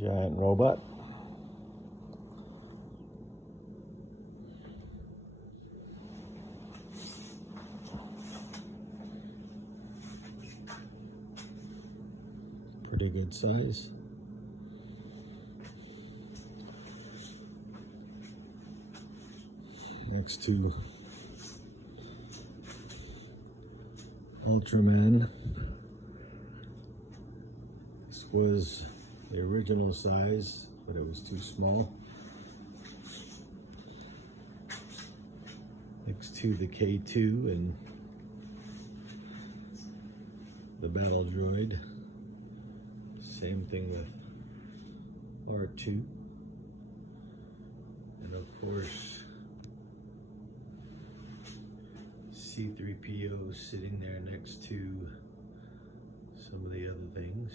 Giant robot. Pretty good size. Next to Ultraman. This was the original size, but it was too small. Next to the K2 and the Battle Droid. Same thing with R2. And of course, C-3PO sitting there next to some of the other things.